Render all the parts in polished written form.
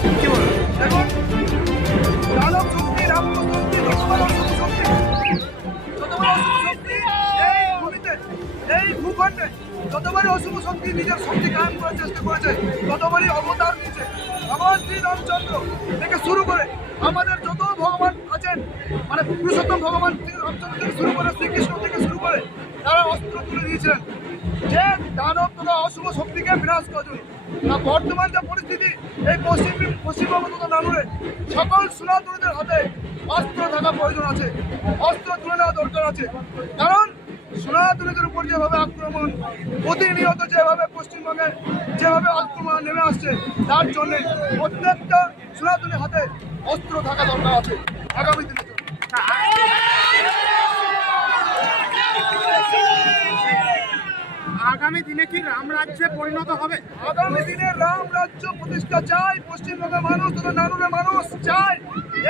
কি বলবো দেখুন, দানব শক্তি, রাক্ষস শক্তি, যতবার অশুভ শক্তি, যতবার অশুভ শক্তি এই ভূমিতে, এই ভূখণ্ডে যতবারই অশুভ শক্তি নিজের শক্তি কায়েম করার চেষ্টা করেছে, ততবারই অবতার নিয়েছে। ভগবান শ্রী রামচন্দ্র থেকে শুরু করে আমাদের যত ভগবান আছেন, মানে পুরুষোত্তম ভগবান শ্রী রামচন্দ্র থেকে শুরু করে শ্রীকৃষ্ণ থেকে শুরু করে তারা অস্ত্র তুলে দিয়েছিলেন যে দানব তথা অশুভ শক্তিকে বিনাশ করার জন্য। বর্তমান যে পরিস্থিতি, এই পশ্চিমবঙ্গ তথা নানুরে সকল সনাতনীদের হাতে অস্ত্র থাকা প্রয়োজন আছে, অস্ত্র তুলে নেওয়া দরকার আছে। কারণ সনাতনীদের উপর যেভাবে আক্রমণ প্রতিনিয়ত, যেভাবে পশ্চিমবঙ্গে যেভাবে আক্রমণ নেমে আসছে, তার জন্য প্রত্যেকটা সনাতনীর হাতে অস্ত্র থাকা দরকার আছে আগামী দিনের জন্য। আগামী দিনে কি রাম রাজ্যে পরিণত হবে? আগামী দিনে রাম রাজ্য প্রতিষ্ঠা চাই, পশ্চিমবঙ্গের মানুষ তথা নানুরের মানুষ চাই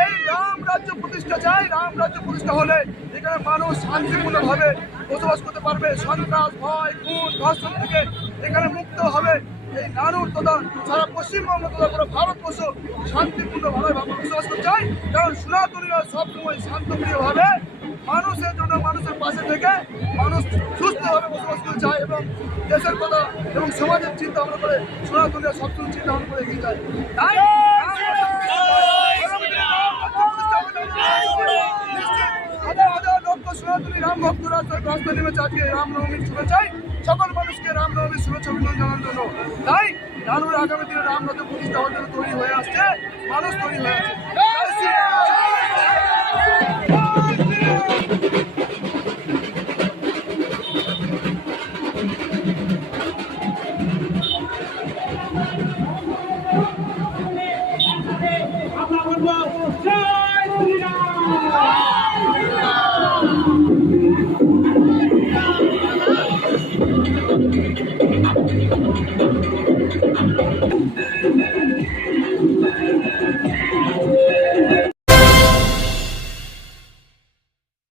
এই রাম রাজ্য প্রতিষ্ঠা চাই। রাম রাজ্য প্রতিষ্ঠা হলে এখানে মানুষ শান্তিপূর্ণভাবে বসবাস করতে পারবে, সন্ত্রাস, ভয়, খুন, ধর্ষণ থেকে এখানে মুক্ত হবে। এই নানুর তথা সারা পশ্চিমবঙ্গ তথা পুরো ভারতবর্ষ শান্তিপূর্ণভাবে বসবাস করতে চাই। কারণ সনাতনীরা সবসময় শান্তপ্রিয়ভাবে মানুষের জন্য, মানুষের পাশে থেকে মানুষ সুস্থভাবে বসবাস করতে চায় এবং দেশের কথা এবং সমাজের চিন্তা ভাবনা করে সনাতনীরা সবসময় চিন্তা ভাবনা করে এগিয়ে যায়। তাই সনাতনী রাম ভক্তরা রাস্তা নেমেছে আজকে রামনবমীর শুভেচ্ছায় সকল মানুষকে রামনবমীর শুভেচ্ছা অভিনন্দন জানানোর জন্য। তাই নানুর আগামী দিনে রাম রাজ্য প্রতিষ্ঠা হওয়ার জন্য তৈরি হয়ে আসছে, মানুষ তৈরি হয়ে আছে। আমরা বলবো